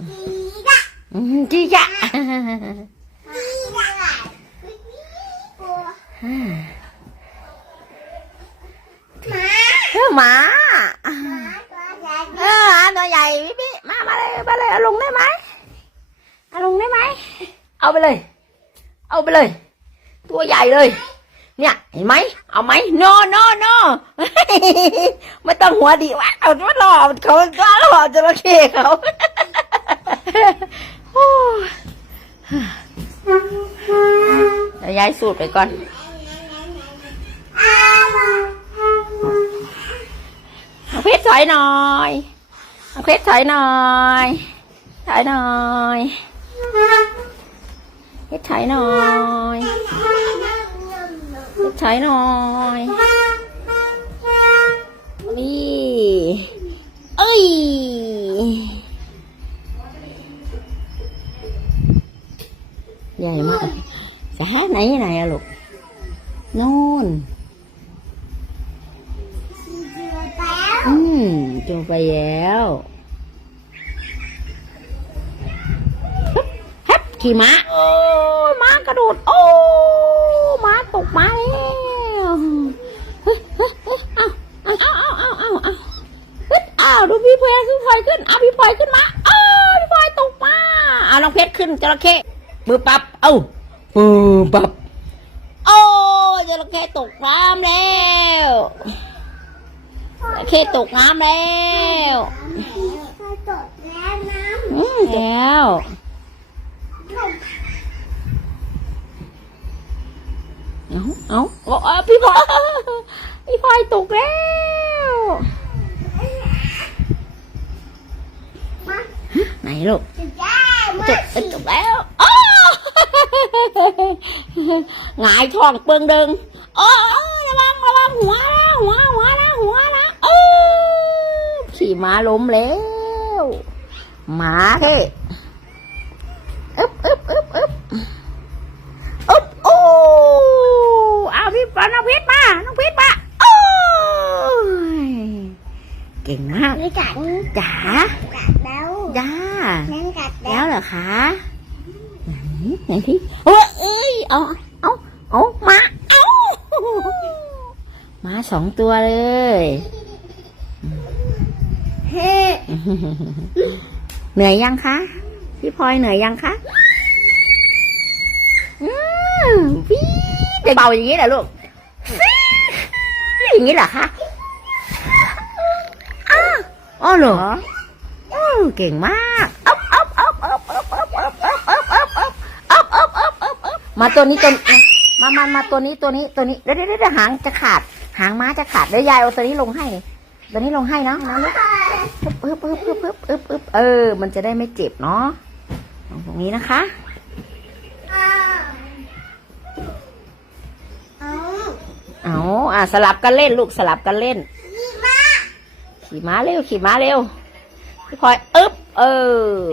อืมจีจ้ะเออหมาเออหมาตัวใหญ่พี่พี่มามาเลยมาเลยเอาลงได้ไหมเอาลงได้ไหมเอาไปเลย เอาไปเลย ตัวใหญ่เลย เนี่ยเห็นไหมเอาไหม no no no ไม่ต้องหัวดีวะเอามาหล่อเขาว่าหล่อจระเข้เขาโอ้ย เดี๋ยวย้ายสูตรไปก่อน เอาเพชรถอยหน่อย เอาเพชรถอยหน่อย ถอยหน่อยเพชรถอยหน่อยเพชรถอยหน่อยนี่เอ้ย ใหญ่มากสาไหนไหนอะลูกนู่นอืมจบไปแล้วฮับขี่ม้าโอ้ม้ากระโดดโอ้ม้าตกม้าแล้วเฮ้ยเฮ้ยเฮ้ยเอาเอาเอาเอาเอาเอาเอ้าวดูพี่เพลขึ้นพลอยขึ้นเอาพี่พลอยขึ้นมาเอ้าพี่พลอยตกมาเอาน้องเพชรขึ้นจระเข้ มือปับเอ้ามือปับโอ้จระเข้ตกน้ำแล้วจระเข้ตกน้ำแล้วอืมแล้วเอาเอาเอาเอาพี่พลอยพี่พลอยตกแล้วไหนลูกจบจบแล้วอ้าว หงายท้องเปิงดึงโอ้ยระวังระวังหัวนะหัวหัวนะหัวนะโอ้ขี่ม้าล้มแล้วหมาเฮ้อึบอึบอึบอึบอึบโอ้เอาพี่ปาน้องเพชรมาน้องเพชรมาโอ้ยเก่งมากจ๋าจ้าแล้วเหรอคะ ไหนไหนที่โอ้ยเอ้ยเอาเอาเอามาเอามาสองตัวเลยเหนื่อยยังคะพี่พลอยเหนื่อยยังคะอืมพี่จะเบาอย่างนี้เหรอลูกอย่างนี้เหรอคะอ๋อเหรอเก่งมาก มาตัวนี้ตัวมามามาตัวนี้ตัวนี้ตัวนี้เดี๋ยวเดี๋ยวเดี๋ยวหางจะขาด หางม้าจะขาดเดี๋ยวยายเอาตัวนี้ลงให้ตัวนี้ลงให้เนาะนะลูกปึ๊บปึ๊บปึ๊บปึ๊บปึ๊บปึ๊บเออ มันจะได้ไม่เจ็บเนาะตรงนี้นะคะเอาอะสลับกันเล่นลูกสลับกันเล่น ขี่ม้าเร็วขี่ม้าเร็วพี่พลอยอึ๊บเออ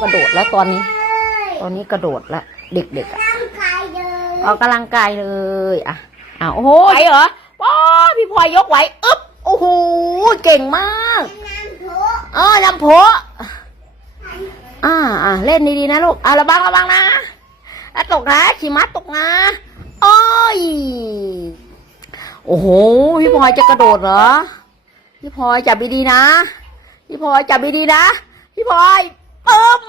กระโดดแล้วตอนนี้ ตอนนี้กระโดดแล้วเด็กๆอะออกกำลังกายเลยอะอ้าวโอ้โหไหวเหรอป้าพี่พลอยยกไหวอึ๊บโอ้โหเก่งมากเออลำโพะอ่าอ่าเล่นดีๆนะลูกอ่าระวังระวังนะอะตกนะขี่ม้าตกนะโอ้ยโอ้โหพี่พลอยจะกระโดดเหรอพี่พลอยจับดีๆนะพี่พลอยจับดีๆนะพี่พลอยปึ้ม